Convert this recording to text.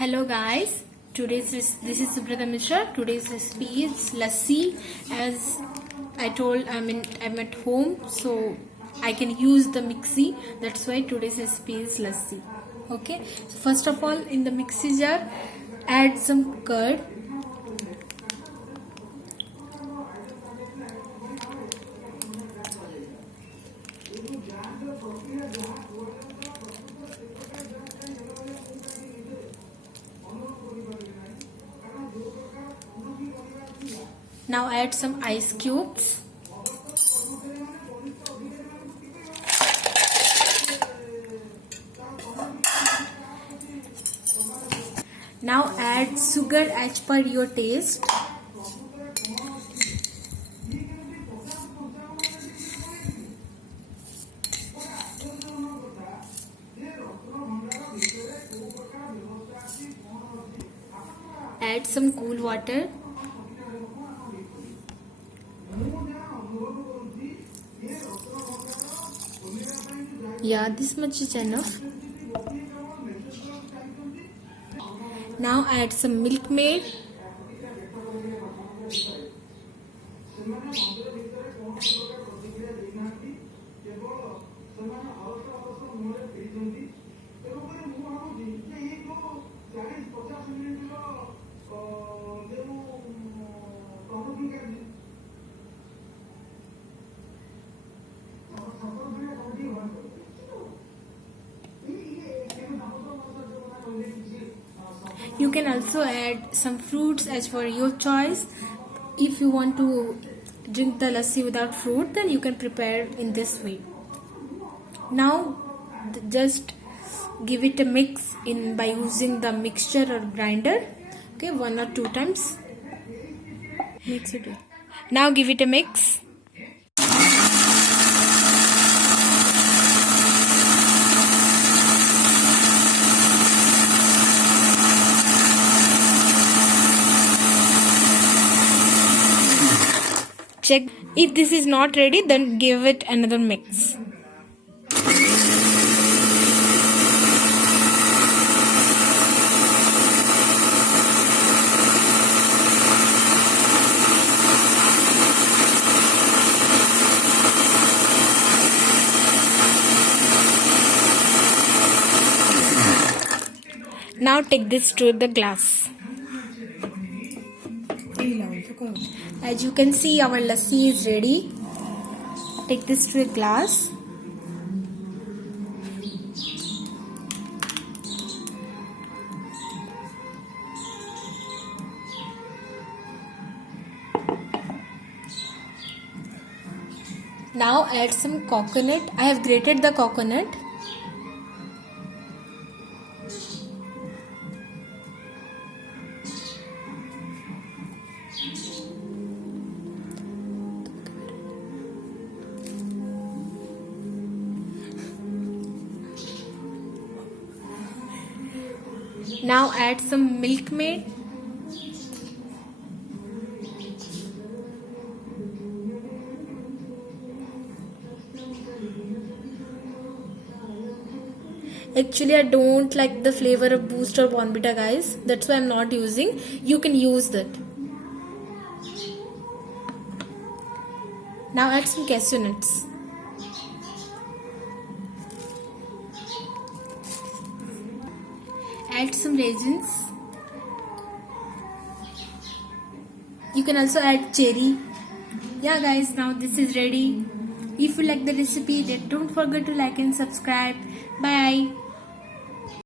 Hello guys, this is Subrata Mishra. Today's recipe is lassi. As I told, I'm at home, so I can use the mixie. That's why today's recipe is lassi. Okay. So first of all, in the mixie jar, add some curd. Now add some ice cubes. Now add sugar as per your taste. Add some cool water. Yeah, this much is enough. Now add some milk maid. You can also add some fruits as for your choice. If you want to drink the lassi without fruit, then you can prepare in this way. Now just give it a mix in by using the mixture or grinder. Okay, 1 or 2 times. Mix it. Now give it a mix. Check if this is not ready, then give it another mix. Now take this to the glass. As you can see, our lassi is ready. Take this to a glass. Now add some coconut. I have grated the coconut. Now add some milk maid. Actually, I don't like the flavor of Boost or Bonvita, guys. That's why I'm not using. You can use that. Now add some cashew nuts. Add some raisins. You can also add cherry. Yeah guys, now this is ready. If you like the recipe, then don't forget to like and subscribe. Bye.